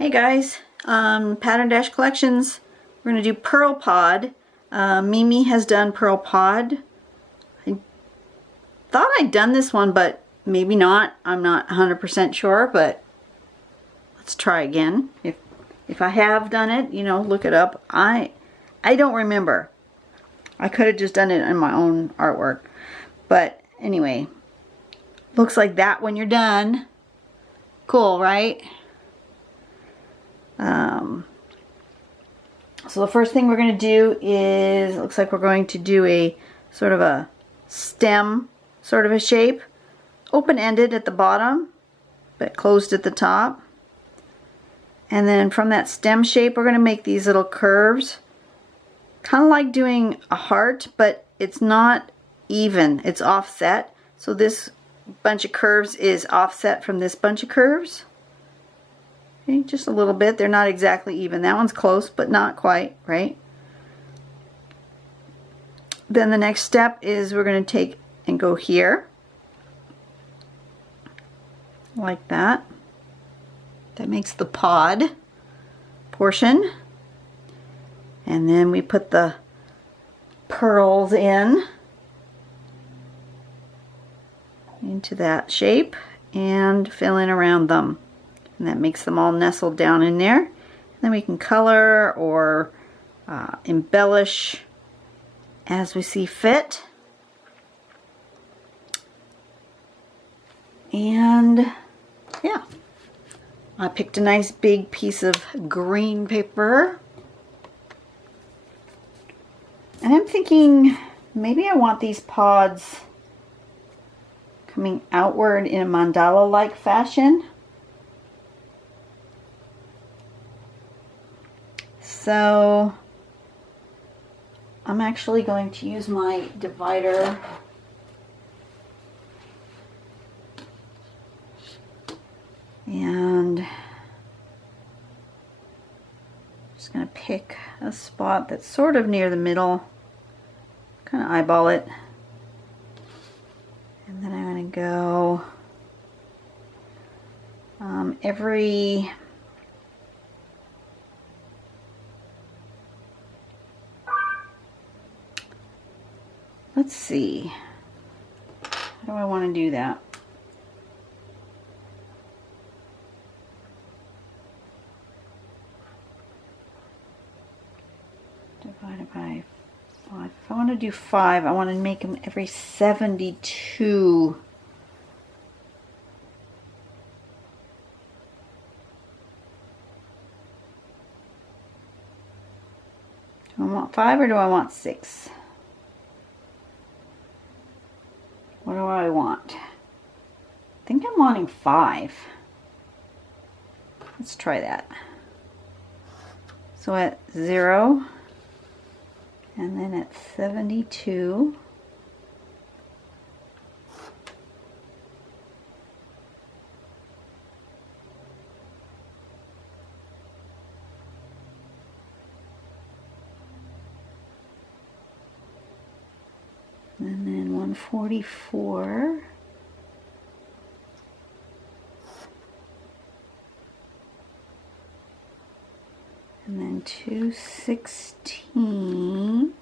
Hey guys, Pattern Dash Collections. We're going to do Pearlpod. Mimi has done Pearlpod. I thought I'd done this one, but maybe not. I'm not 100% sure, but let's try again. If I have done it, you know, look it up. I don't remember. I could have just done it in my own artwork. But anyway, looks like that when you're done. Cool, right? So the first thing we're going to do is, it looks like we're going to do a sort of a stem sort of a shape. Open-ended at the bottom, but closed at the top. And then from that stem shape, we're going to make these little curves. Kind of like doing a heart, but it's not even. It's offset. So this bunch of curves is offset from this bunch of curves. Okay, just a little bit. They're not exactly even. That one's close, but not quite, right? Then the next step is we're going to take and go here. Like that. That makes the pod portion. And then we put the pearls into that shape and fill in around them. And that makes them all nestled down in there. And then we can color or embellish as we see fit. And yeah, I picked a nice big piece of green paper. And I'm thinking maybe I want these pods coming outward in a mandala-like fashion. So I'm actually going to use my divider and just going to pick a spot that's sort of near the middle, kind of eyeball it, and then I'm going to go every let's see, how do I want to do that? Divided by 5. If I want to do 5, I want to make them every 72. Do I want 5 or do I want 6? What do I want? I think I'm wanting 5. Let's try that. So at 0, and then at 72, and then 144, and then 216,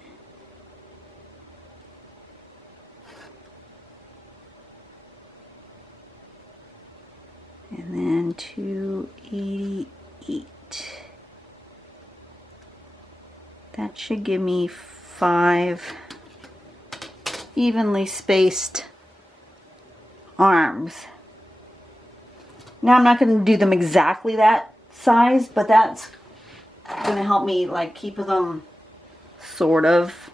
and then 288. That should give me 5 evenly spaced arms. Now I'm not going to do them exactly that size, but that's going to help me like keep them sort of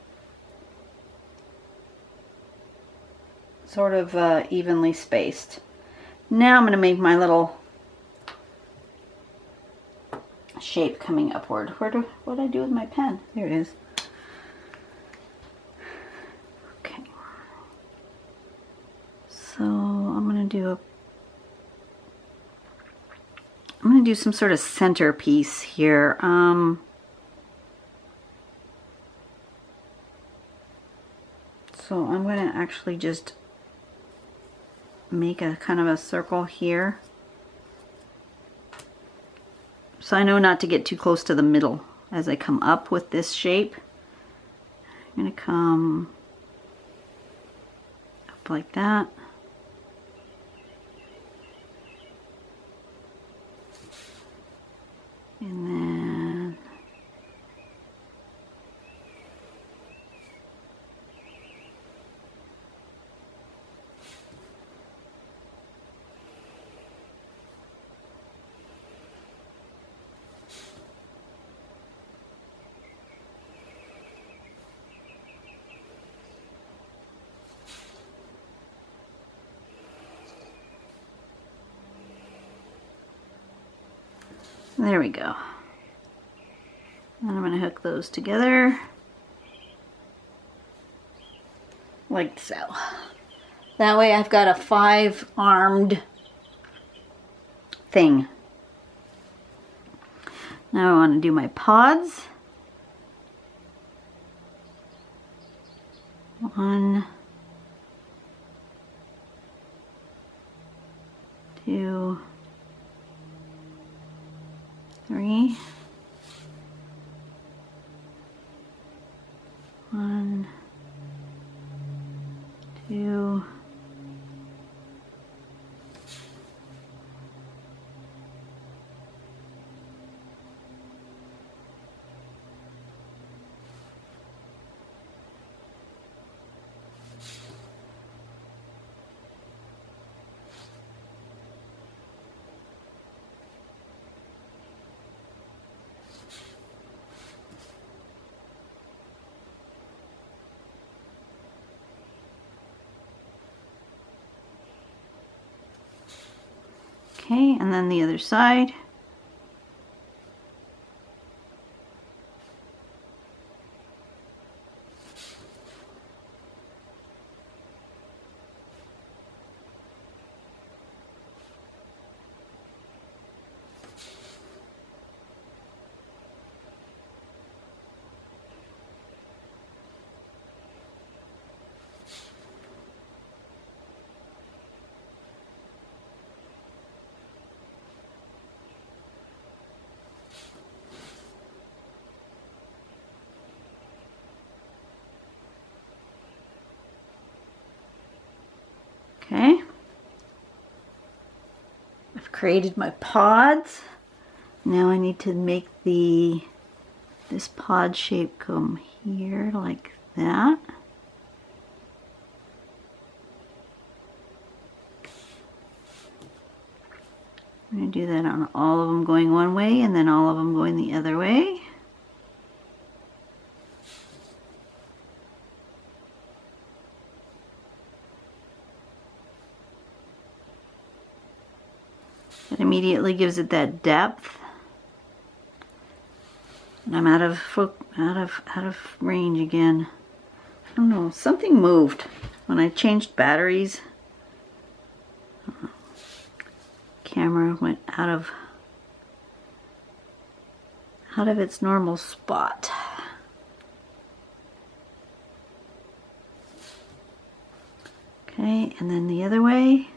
evenly spaced. Now I'm going to make my little shape coming upward. What did I do with my pen? There it is. Okay. So I'm going to do some sort of centerpiece here. So I'm going to actually just make a kind of a circle here. So I know not to get too close to the middle as I come up with this shape. I'm going to come up like that. And then there we go. And I'm going to hook those together like so. That way I've got a 5-armed thing. Now I want to do my pods. 1, 2, 3. 1, 2. Okay, and then the other side. Okay, I've created my pods. Now I need to make this pod shape come here like that. I'm going to do that on all of them going one way and then all of them going the other way. It immediately gives it that depth. And I'm out of range again. I don't know, something moved when I changed batteries. Camera went out of its normal spot. Okay, and then the other way.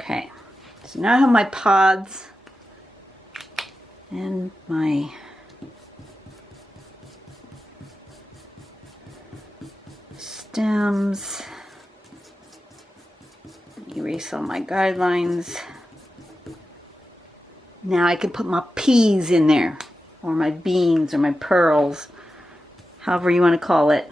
Okay, so now I have my pods and my stems. Erase all my guidelines. Now I can put my peas in there, or my beans, or my pearls, however you want to call it.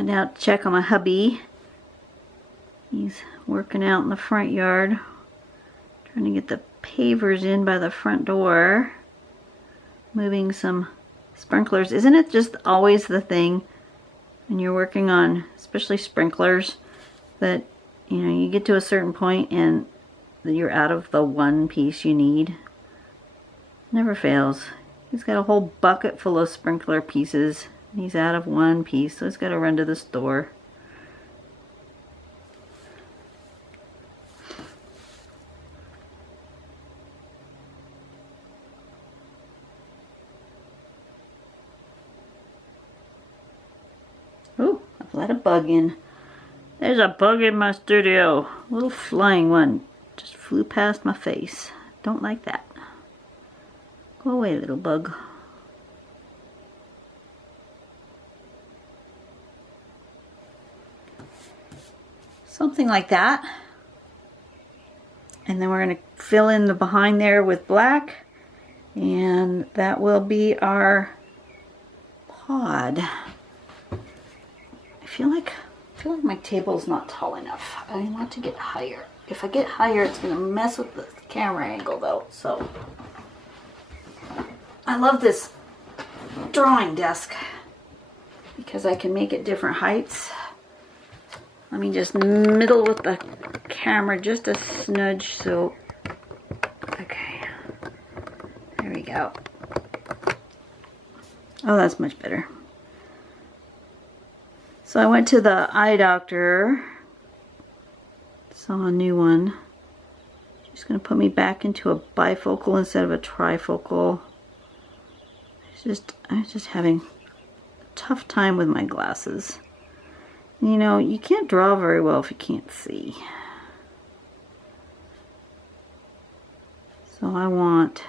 Went out to check on my hubby. He's working out in the front yard, trying to get the pavers in by the front door, moving some sprinklers. Isn't it just always the thing when you're working on, especially sprinklers, that you get to a certain point and you're out of the one piece you need? Never fails. He's got a whole bucket full of sprinkler pieces. He's out of one piece, so he's got to run to the store. Oh, I've let a bug in. There's a bug in my studio. A little flying one. Just flew past my face. Don't like that. Go away, little bug. Something like that. And then we're going to fill in the behind there with black. And that will be our pod. I feel like my table's not tall enough. I want to get higher. If I get higher, it's going to mess with the camera angle though. So I love this drawing desk because I can make it different heights. Let me just middle with the camera just a smudge, so okay, there we go. Oh, that's much better. So I went to the eye doctor, saw a new one. She's going to put me back into a bifocal instead of a trifocal. I was just having a tough time with my glasses. You can't draw very well if you can't see. So I want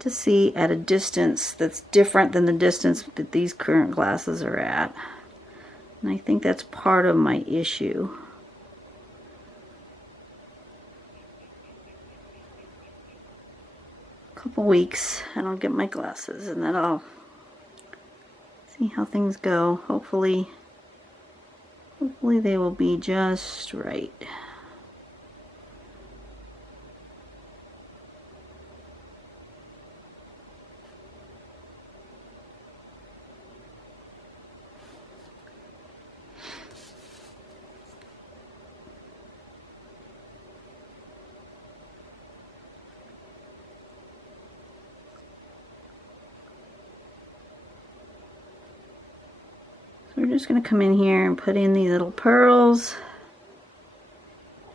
to see at a distance that's different than the distance that these current glasses are at. And I think that's part of my issue. A couple weeks and I'll get my glasses, and then I'll see how things go. Hopefully they will be just right. We're just going to come in here and put in these little pearls.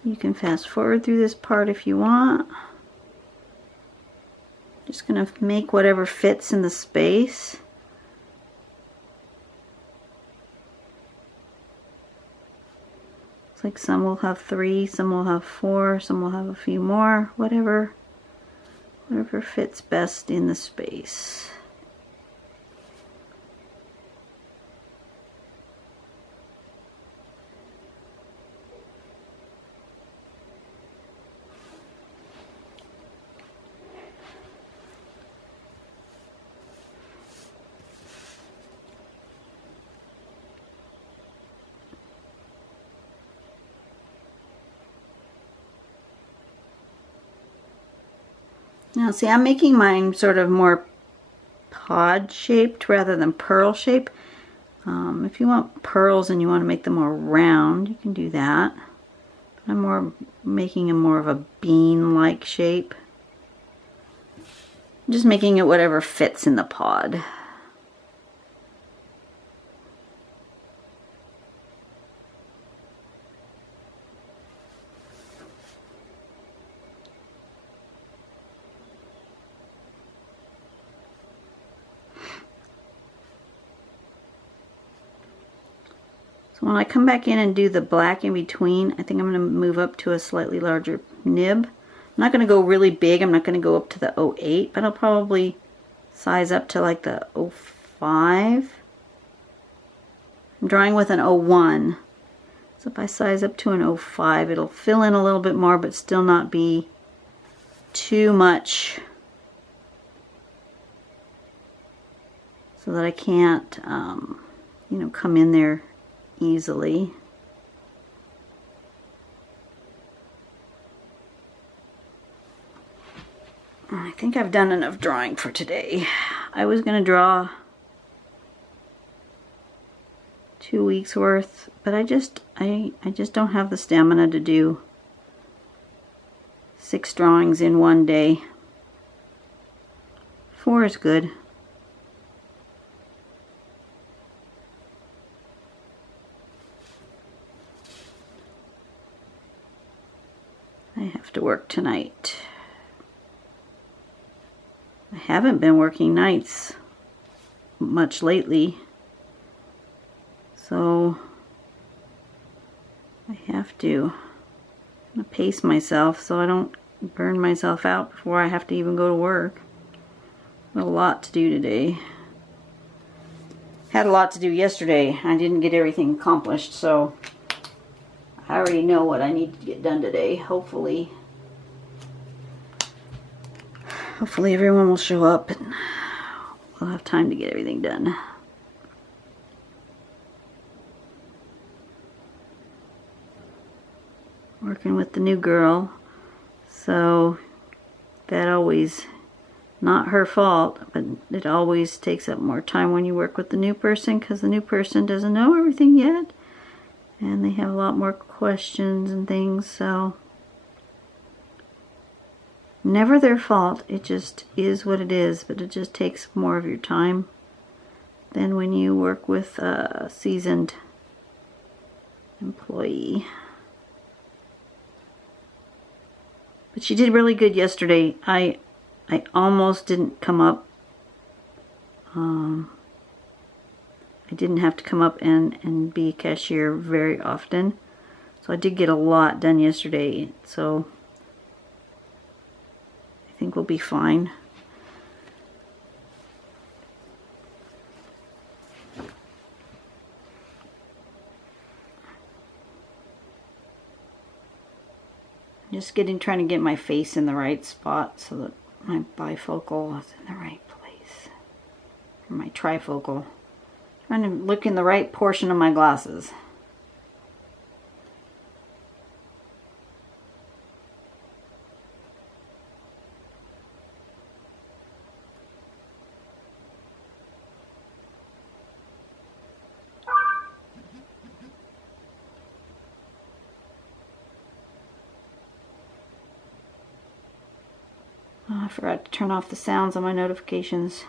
You can fast forward through this part if you want. Just going to make whatever fits in the space. It's like some will have 3, some will have 4, some will have a few more, whatever fits best in the space. Now see, I'm making mine sort of more pod shaped rather than pearl shape. If you want pearls and you want to make them more round, you can do that. I'm making them more of a bean-like shape. I'm just making it whatever fits in the pod. So when I come back in and do the black in between, I think I'm going to move up to a slightly larger nib. I'm not going to go really big. I'm not going to go up to the 08, but I'll probably size up to like the 05. I'm drawing with an 01. So if I size up to an 05, it'll fill in a little bit more, but still not be too much so that I can't, you know, come in there easily. I think I've done enough drawing for today. I was going to draw 2 weeks worth, but I just don't have the stamina to do 6 drawings in one day. 4 is good. I have to work tonight. I haven't been working nights much lately, so I have to pace myself so I don't burn myself out before I have to even go to work. A lot to do today. Had a lot to do yesterday. I didn't get everything accomplished, so I already know what I need to get done today. Hopefully everyone will show up and we'll have time to get everything done. Working with the new girl, so that always, not her fault, but it always takes up more time when you work with the new person, because the new person doesn't know everything yet and they have a lot more questions and things, so never their fault. It just is what it is, but it just takes more of your time than when you work with a seasoned employee. But she did really good yesterday. I almost didn't come up. I didn't have to come up and be a cashier very often. So I did get a lot done yesterday. So I think we'll be fine. Just trying to get my face in the right spot so that my bifocal is in the right place. Or my trifocal. Trying to look in the right portion of my glasses. Oh, I forgot to turn off the sounds on my notifications.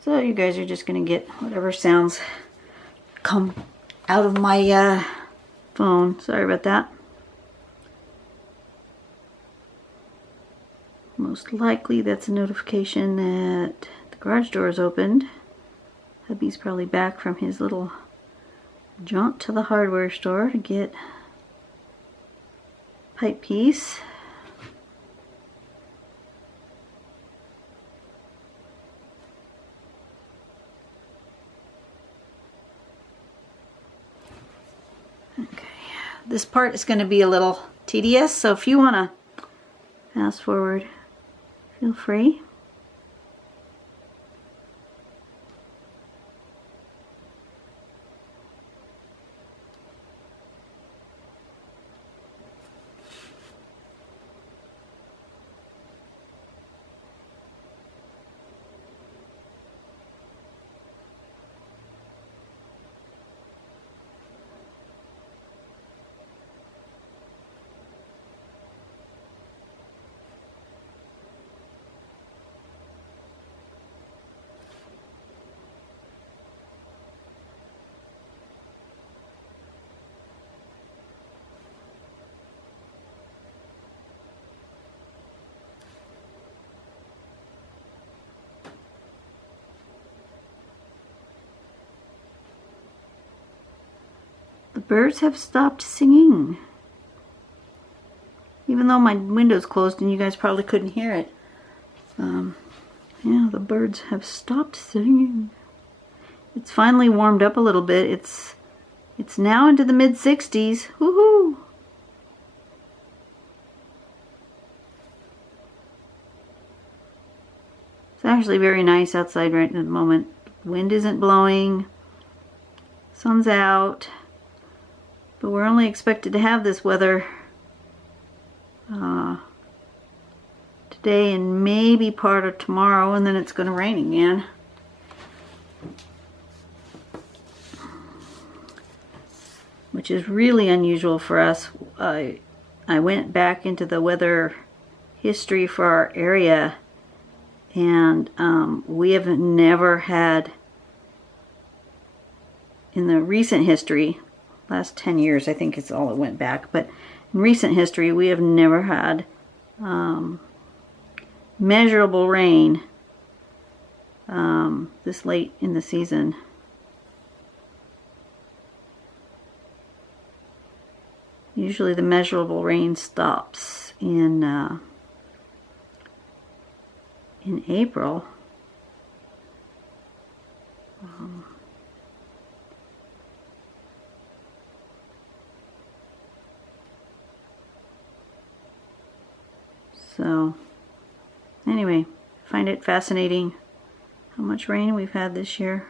So you guys are just going to get whatever sounds come out of my phone. Sorry about that. Most likely that's a notification that the garage door is opened. Hubby's probably back from his little jaunt to the hardware store to get a pipe piece. Okay, this part is going to be a little tedious, so if you want to fast forward, feel free. The birds have stopped singing. Even though my window's closed and you guys probably couldn't hear it. Yeah, the birds have stopped singing. It's finally warmed up a little bit. It's now into the mid-60s. Woohoo! It's actually very nice outside right at the moment. The Wind isn't blowing. Sun's out. But we're only expected to have this weather today and maybe part of tomorrow, and then it's going to rain again. Which is really unusual for us. I went back into the weather history for our area, and we have never had, in the recent history, last 10 years I think is all it went back, but in recent history we have never had measurable rain this late in the season. Usually the measurable rain stops in April. So anyway, I find it fascinating how much rain we've had this year.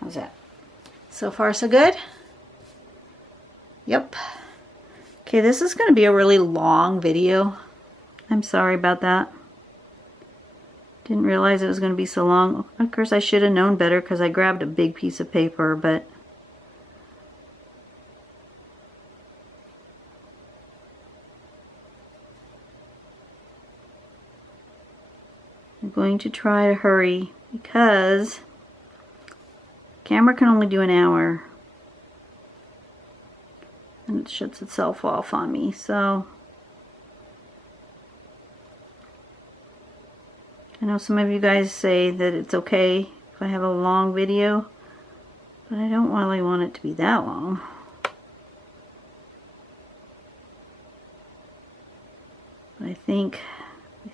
How's that? So far so good? Yep. Okay, this is going to be a really long video. I'm sorry about that. Didn't realize it was going to be so long. Of course, I should have known better because I grabbed a big piece of paper, but I'm going to try to hurry because the camera can only do an hour and it shuts itself off on me. So I know some of you guys say that it's okay if I have a long video, but I don't really want it to be that long. But I think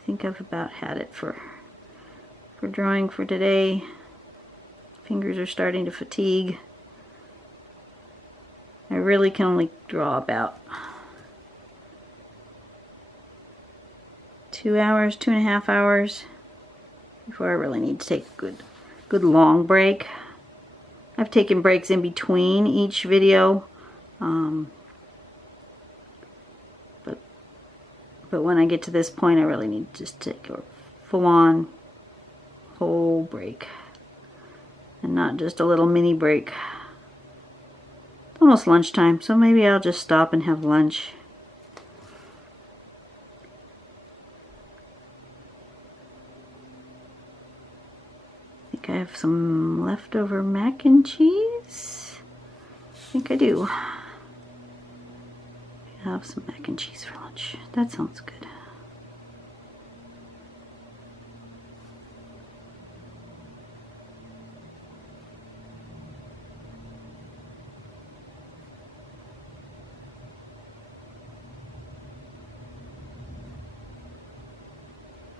I've about had it for drawing for today. Fingers are starting to fatigue. I really can only draw about 2 hours, 2.5 hours before I really need to take a good long break. I've taken breaks in between each video, but when I get to this point I really need to just take a full-on whole break and not just a little mini break. It's almost lunchtime, so maybe I'll just stop and have lunch. I have some leftover mac and cheese. I think I do. I have some mac and cheese for lunch. That sounds good.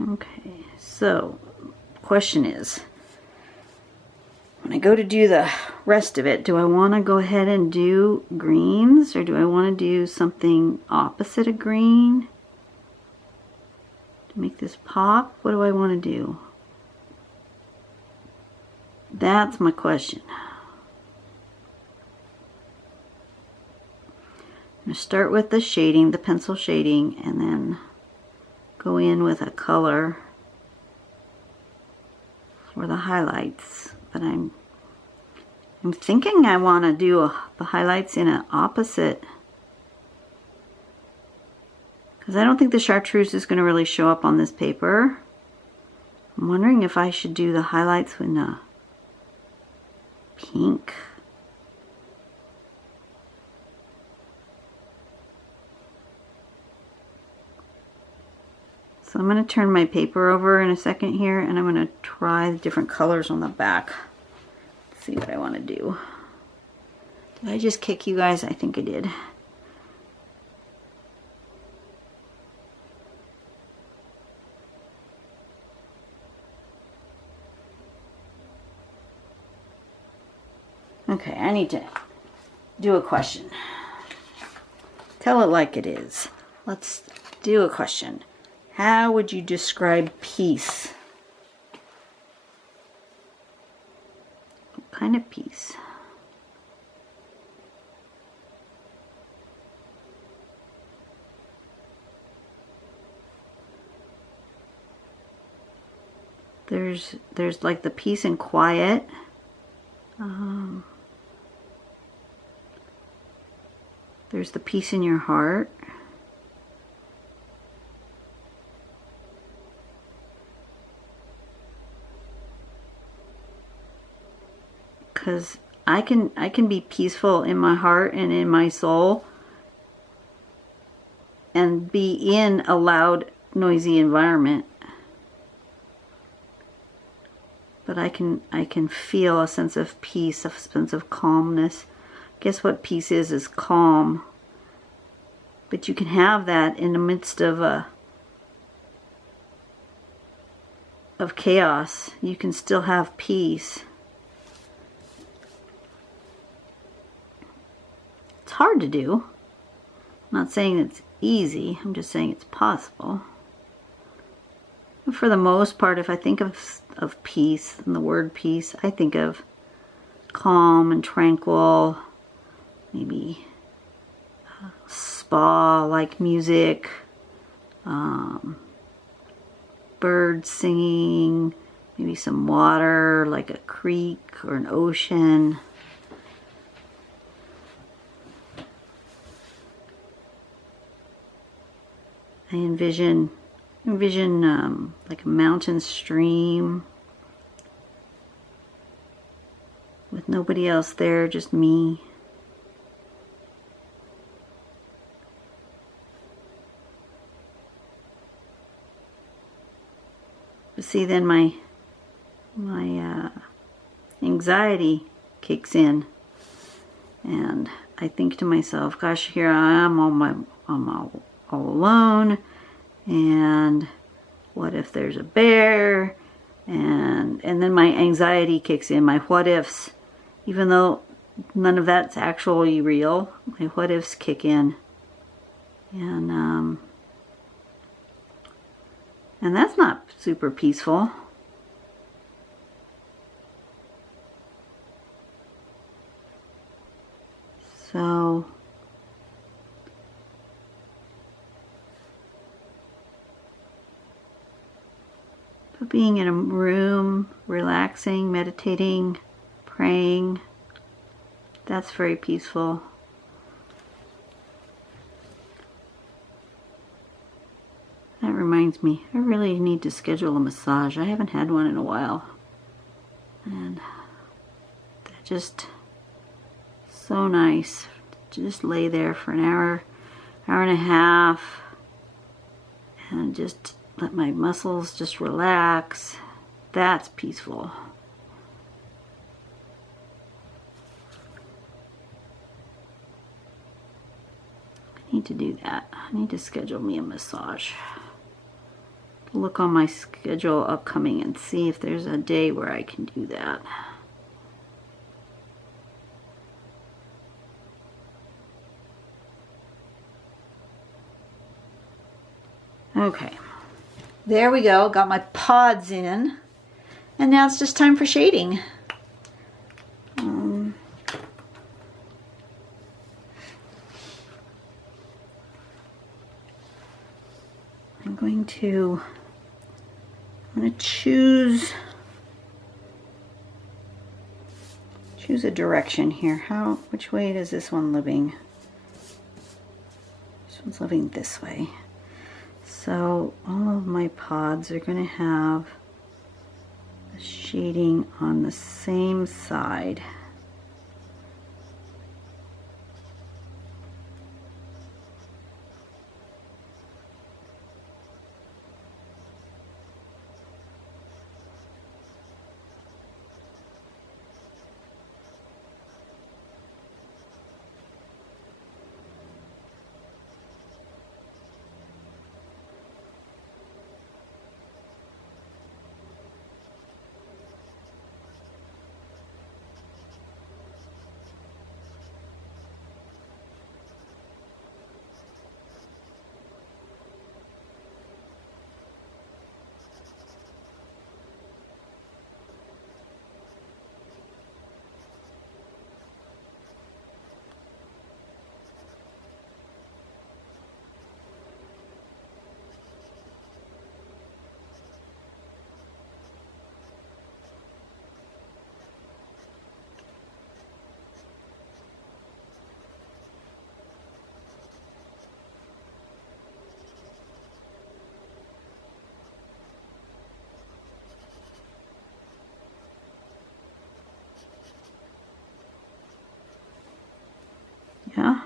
Okay, so question is, when I go to do the rest of it, do I want to go ahead and do greens, or do I want to do something opposite of green to make this pop? What do I want to do? That's my question. I'm going to start with the shading, the pencil shading, and then go in with a color for the highlights. But I'm thinking I want to do the highlights in an opposite, because I don't think the chartreuse is going to really show up on this paper. I'm wondering if I should do the highlights in a pink. So I'm going to turn my paper over in a second here, and I'm going to try the different colors on the back. See what I want to do. Did I just kick you guys? I think I did. Okay, I need to do a question. Tell it like it is. Let's do a question. How would you describe peace? What kind of peace? There's like the peace and quiet. There's the peace in your heart. Because I can be peaceful in my heart and in my soul and be in a loud, noisy environment. But I can feel a sense of peace, a sense of calmness. Guess what peace is calm. But you can have that in the midst of chaos. You can still have peace. It's hard to do. I'm not saying it's easy. I'm just saying it's possible. And for the most part, if I think of peace and the word peace, I think of calm and tranquil, maybe spa-like music, birds singing, maybe some water like a creek or an ocean. I envision like a mountain stream with nobody else there, just me. But see, then my anxiety kicks in, and I think to myself, gosh, here I am all alone, and what if there's a bear? And then my anxiety kicks in, my what ifs. Even though none of that's actually real, my what ifs kick in. And that's not super peaceful. So being in a room, relaxing, meditating, praying, that's very peaceful. That reminds me, I really need to schedule a massage. I haven't had one in a while. And they're just so nice to just lay there for an hour, hour and a half, and just let my muscles just relax. That's peaceful. I need to do that. I need to schedule me a massage. Look on my schedule upcoming and see if there's a day where I can do that. Okay. There we go, got my pods in, and now it's just time for shading. I'm going to choose a direction here. Which way is this one living? This one's living this way. So all of my pods are going to have the shading on the same side. Yeah.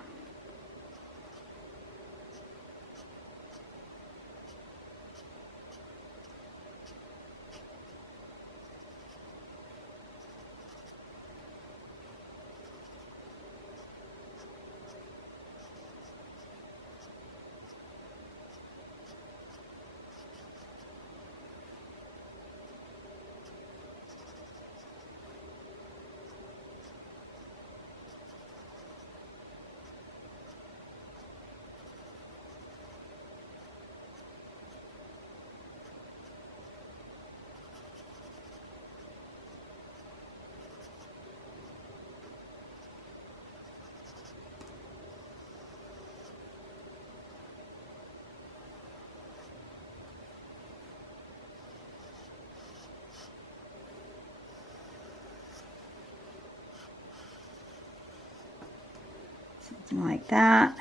Something like that.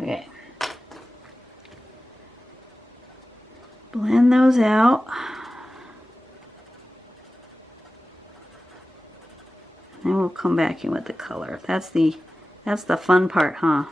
Okay. Blend those out. And we'll come back in with the color. That's the fun part, huh?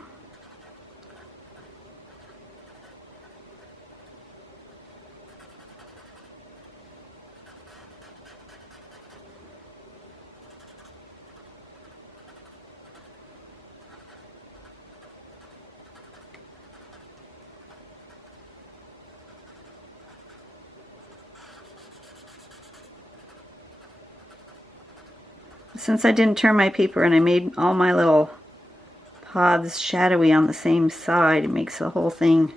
Since I didn't turn my paper and I made all my little pods shadowy on the same side, it makes the whole thing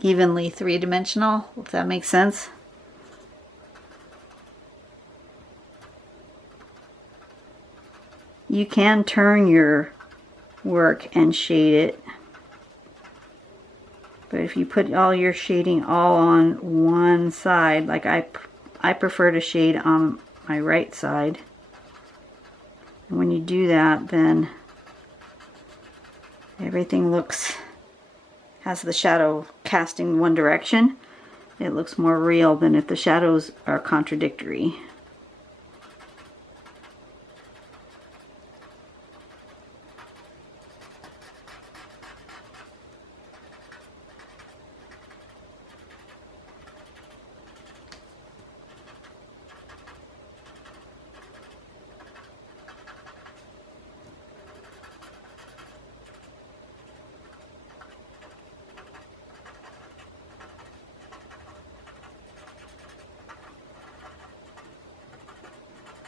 evenly three-dimensional, if that makes sense. You can turn your work and shade it, but if you put all your shading all on one side, like I prefer to shade on my right side. And when you do that, then everything has the shadow casting one direction. It looks more real than if the shadows are contradictory.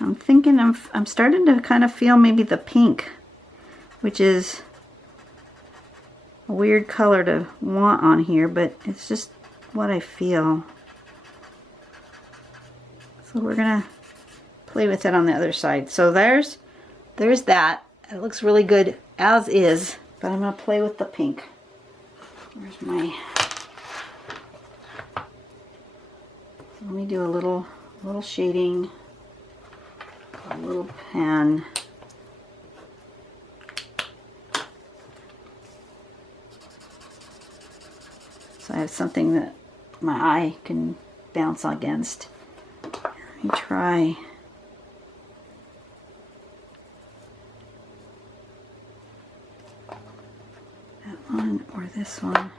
I'm thinking I'm starting to kind of feel maybe the pink, which is a weird color to want on here, but it's just what I feel. So we're gonna play with it on the other side. So there's that. It looks really good as is, but I'm gonna play with the pink. Where's my? So let me do a little shading. A little pen. So I have something that my eye can bounce against. Let me try. That one or this one.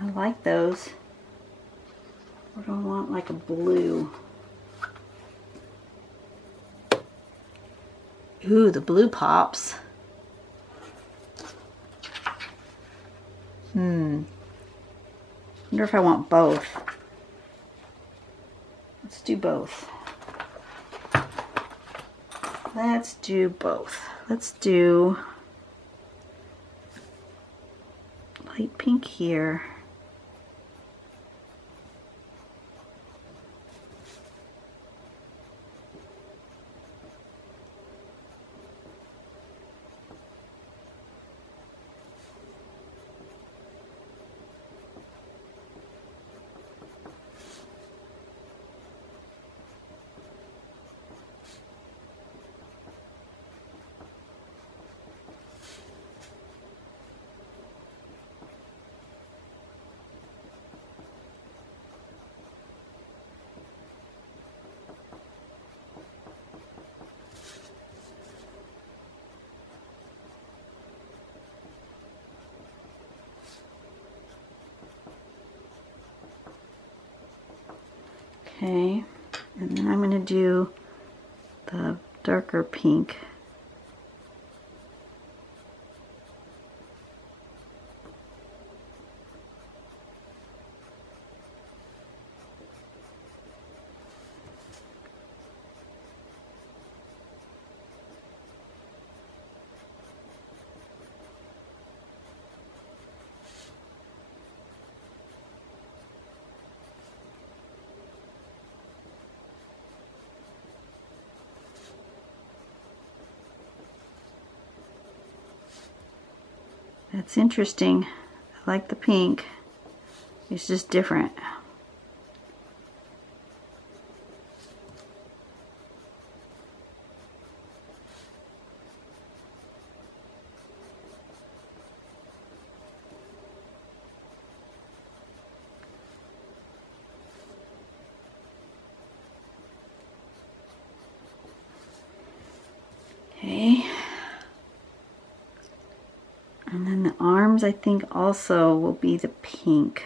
I like those. What do I want? Like a blue. Ooh, the blue pops. Wonder if I want both. Let's do both. Let's do both. Let's do light pink here. Okay, and then I'm going to do the darker pink. That's interesting. I like the pink. It's just different. Okay. And then the arms, I think, also will be the pink.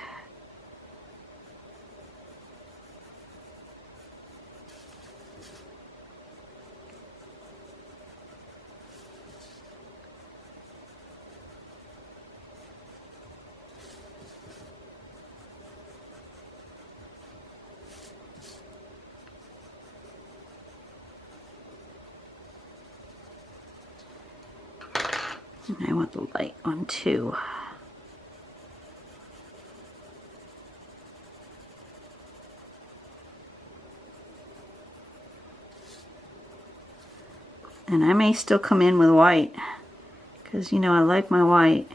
And I want the light one too. And I may still come in with white, because you know I like my white.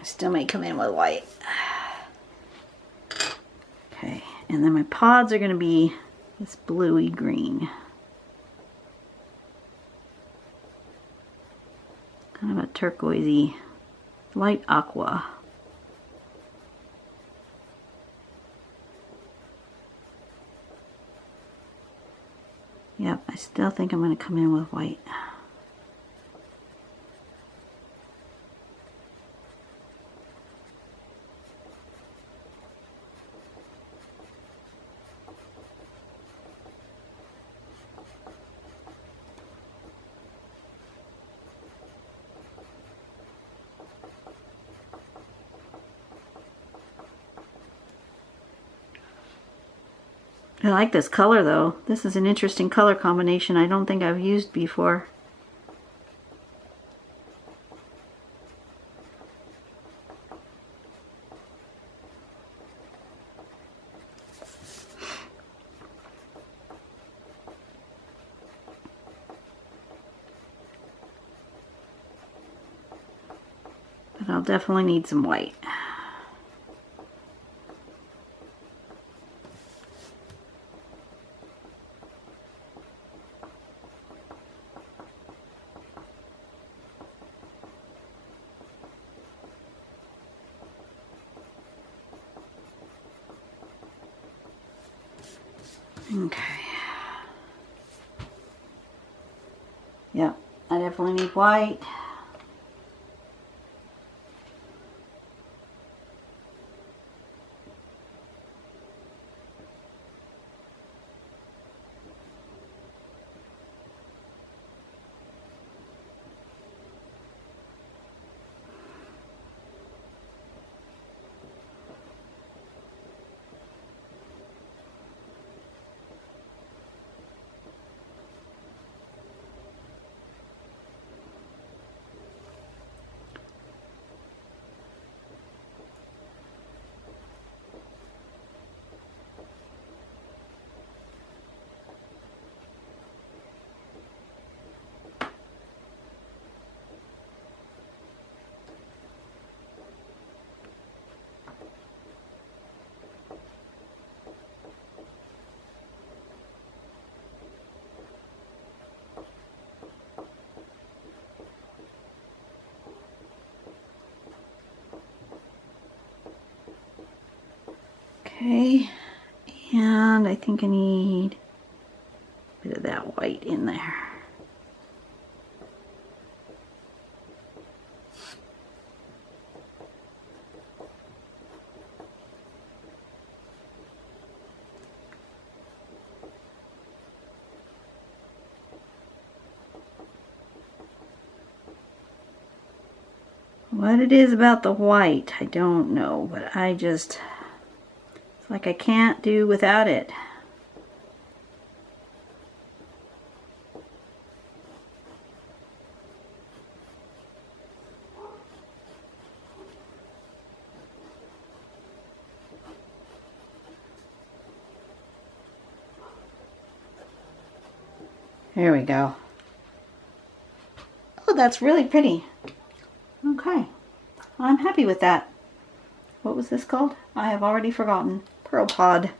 I still may come in with white. Okay, and then my pods are going to be this bluey green. Kind of a turquoisey, light aqua. Yep, I still think I'm going to come in with white. I like this color though. This is an interesting color combination I don't think I've used before. But I'll definitely need some white. Okay. Yeah, I definitely need white. Okay, and I think I need a bit of that white in there. What it is about the white, I don't know, but it's like I can't do without it. There we go. Oh, that's really pretty. Okay, I'm happy with that. What was this called? I have already forgotten. Pearlpod.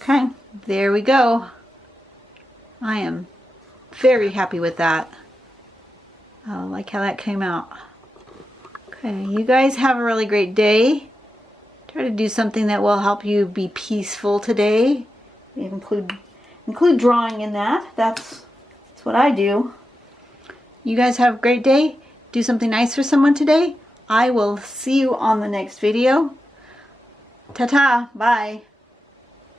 Okay, there we go. I am very happy with that. I like how that came out. Okay, you guys have a really great day. Try to do something that will help you be peaceful today. Include drawing in that. That's what I do. You guys have a great day. Do something nice for someone today. I will see you on the next video. Ta-ta. Bye.